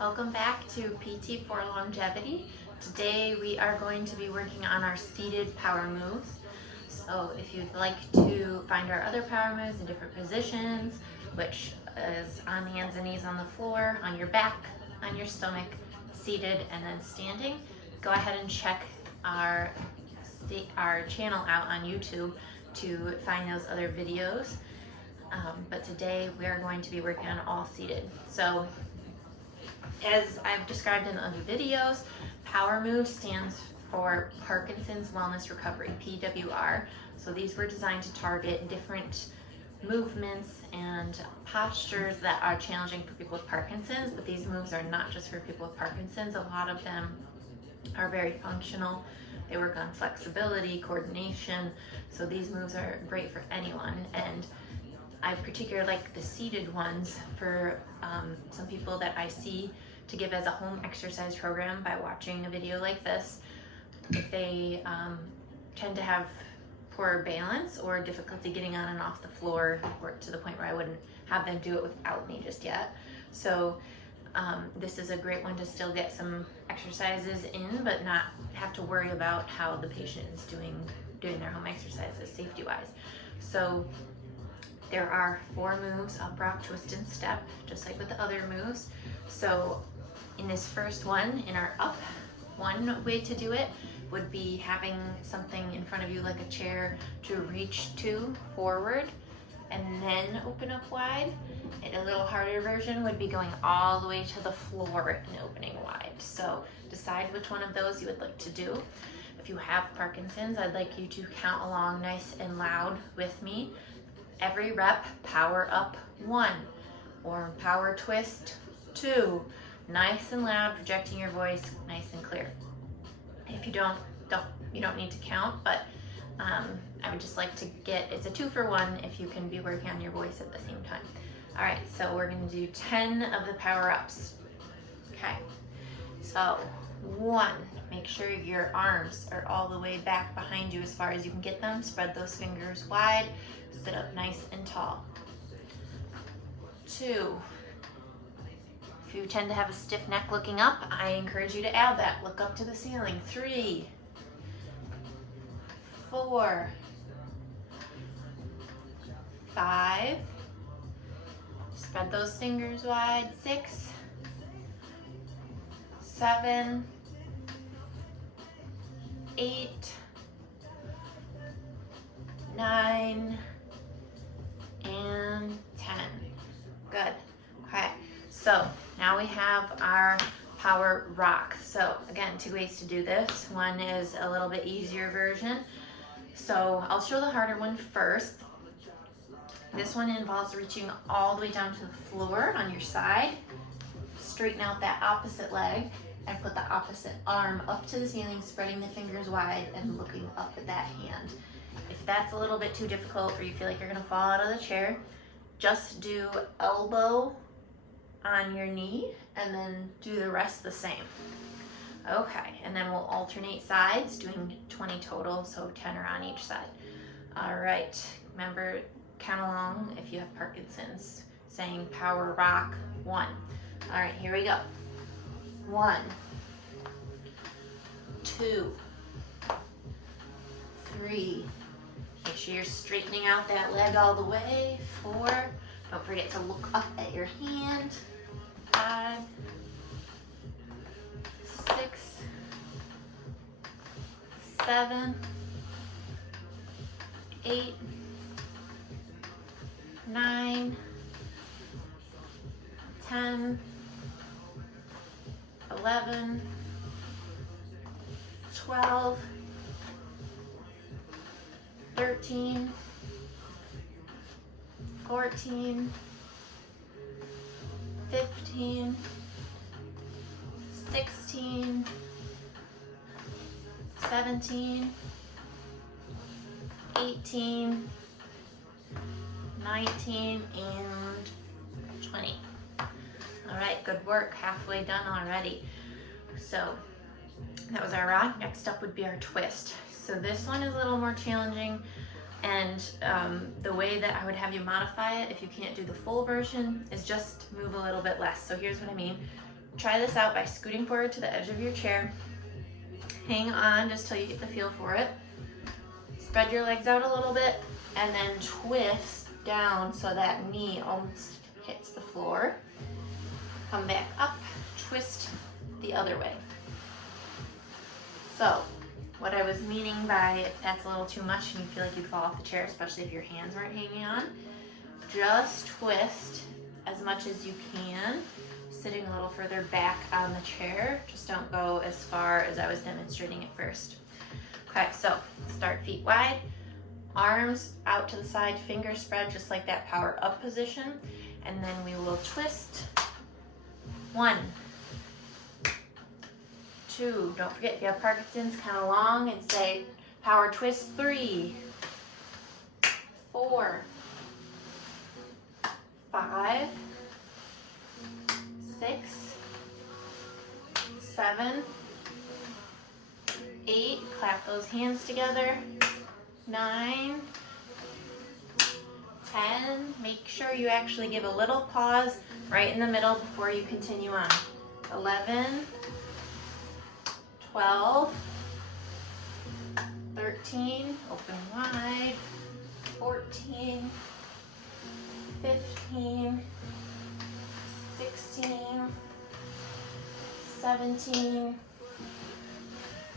Welcome back to PT for Longevity. Today we are going to be working on our seated power moves. So if you'd like to find our other power moves in different positions, which is on hands and knees on the floor, on your back, on your stomach, seated, and then standing, go ahead and check our channel out on YouTube to find those other videos. But today we are going to be working on all seated. So as I've described in other videos, Power Move stands for Parkinson's Wellness Recovery, PWR. So these were designed to target different movements and postures that are challenging for people with Parkinson's, but these moves are not just for people with Parkinson's. A lot of them are very functional. They work on flexibility, coordination, so these moves are great for anyone. And I particularly like the seated ones for some people that I see to give as a home exercise program by watching a video like this. If they tend to have poor balance or difficulty getting on and off the floor, or to the point where I wouldn't have them do it without me just yet. So this is a great one to still get some exercises in, but not have to worry about how the patient is doing their home exercises safety-wise. So there are 4 moves: up, rock, twist, and step, just like with the other moves. So in this first one, in our up, one way to do it would be having something in front of you like a chair to reach to forward and then open up wide. And a little harder version would be going all the way to the floor and opening wide. So decide which one of those you would like to do. If you have Parkinson's, I'd like you to count along nice and loud with me. Every rep, power up 1, or power twist 2. Nice and loud, projecting your voice nice and clear. If you don't need to count, but I would just like to it's a 2 for 1 if you can be working on your voice at the same time. All right, so we're gonna do 10 of the power ups. Okay, so 1, make sure your arms are all the way back behind you as far as you can get them. Spread those fingers wide, sit up nice and tall. 2, if you tend to have a stiff neck looking up, I encourage you to add that. Look up to the ceiling. 3, 4, 5, spread those fingers wide. 6, 7, 8, 9, and 10. Good. Okay, so now we have our power rock. So again, 2 ways to do this. One is a little bit easier version. So I'll show the harder one first. This one involves reaching all the way down to the floor on your side. Straighten out that opposite leg and put the opposite arm up to the ceiling, spreading the fingers wide and looking up at that hand. If that's a little bit too difficult or you feel like you're gonna fall out of the chair, just do elbow on your knee and then do the rest the same. Okay, and then we'll alternate sides, doing 20 total, so 10 are on each side. All right, remember, count along if you have Parkinson's, saying power rock 1. All right, here we go. 1, 2, 3. Make sure you're straightening out that leg all the way. 4. Don't forget to look up at your hand. 5, 6, 7, 8, 9, 10, 11, 12, 13, 14, 15, 16, 17, 18, 19, and 20. All right, good work. Halfway done already. So that was our rock. Next up would be our twist. So this one is a little more challenging. And the way that I would have you modify it, if you can't do the full version, is just move a little bit less. So here's what I mean. try this out by scooting forward to the edge of your chair. Hang on just till you get the feel for it. Spread your legs out a little bit and then twist down so that knee almost hits the floor. Come back up, twist the other way. So, what I was meaning by if that's a little too much and you feel like you'd fall off the chair, especially if your hands weren't hanging on, just twist as much as you can, sitting a little further back on the chair. Just don't go as far as I was demonstrating at first. Okay, so start feet wide, arms out to the side, fingers spread just like that power up position, and then we will twist. 1, 2, don't forget if you have Parkinson's, count along and say power twist. 3, 4, 5, 6, 7, 8, clap those hands together. 9, 10, make sure you actually give a little pause right in the middle before you continue on. 11, 12, 13, open wide. 14, 15, 16, 17,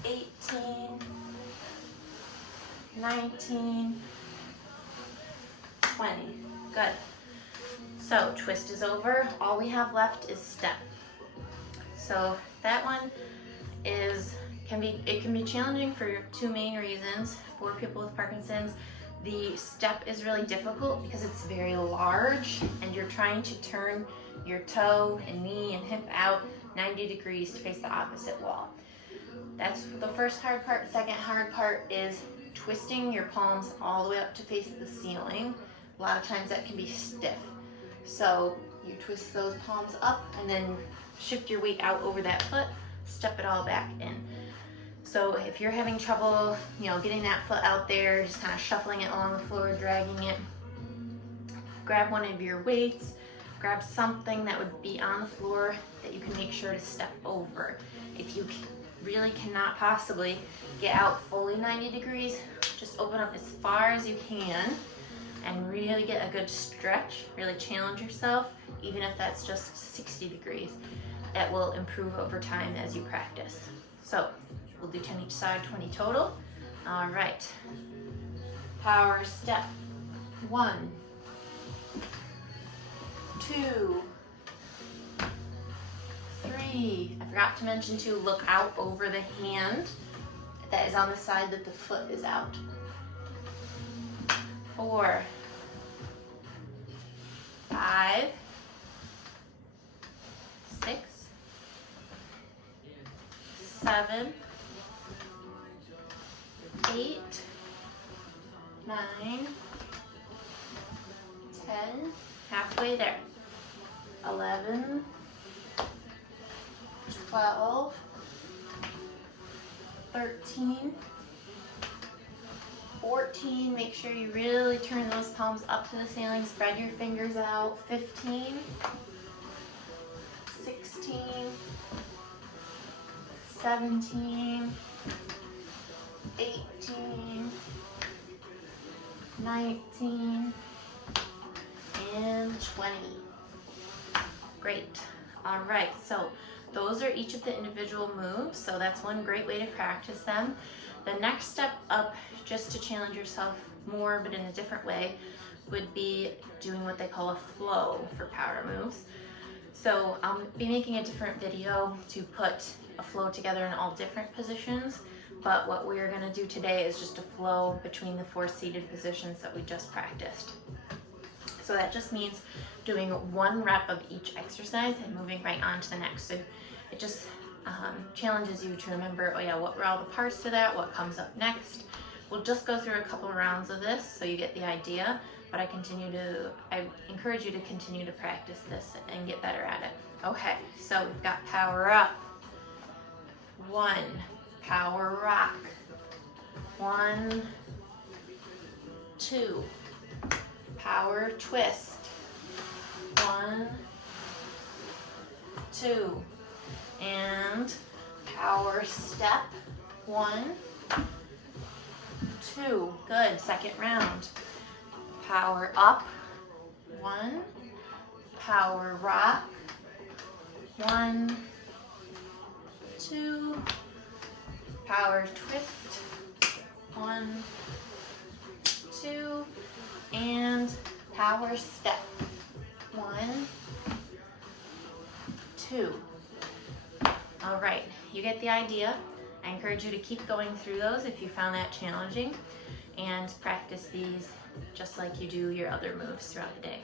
18, 19, 20. Good. So twist is over. All we have left is step. So that one can be challenging for 2 main reasons. For people with Parkinson's, the step is really difficult because it's very large and you're trying to turn your toe and knee and hip out 90 degrees to face the opposite wall. That's the first hard part. Second hard part is twisting your palms all the way up to face the ceiling. A lot of times that can be stiff. So you twist those palms up and then shift your weight out over that foot, step it all back in. So if you're having trouble, getting that foot out there, just kind of shuffling it along the floor, dragging it, grab one of your weights, grab something that would be on the floor that you can make sure to step over. If you really cannot possibly get out fully 90 degrees, just open up as far as you can and really get a good stretch, really challenge yourself, even if that's just 60 degrees. That will improve over time as you practice. So we'll do 10 each side, 20 total. All right, power step. 1, 2, 3. I forgot to mention to look out over the hand that is on the side that the foot is out. 4, 5, 6, 7, 8, 9, 10, halfway there. 11, 12, 13, 14, make sure you really turn those palms up to the ceiling, spread your fingers out. 15, 16, 17, 18, 19, and 20. Great. All right, so those are each of the individual moves, so that's one great way to practice them. The next step up, just to challenge yourself more but in a different way, would be doing what they call a flow for power moves. So I'll be making a different video to put a flow together in all different positions, but what we're going to do today is just a flow between the 4 seated positions that we just practiced. So that just means doing 1 rep of each exercise and moving right on to the next. So it just challenges you to remember, oh yeah, what were all the parts to that, what comes up next. We'll just go through a couple of rounds of this so you get the idea, but I encourage you to continue to practice this and get better at it. Okay, so we've got power up. 1, power rock. 1, 2, power twist. 1, 2, And power step. 1, 2. Good. Second round. Power up. 1. Power rock. 1, 2. Power twist. 1, 2. And power step. 1, 2. All right, you get the idea. I encourage you to keep going through those if you found that challenging, and practice these just like you do your other moves throughout the day.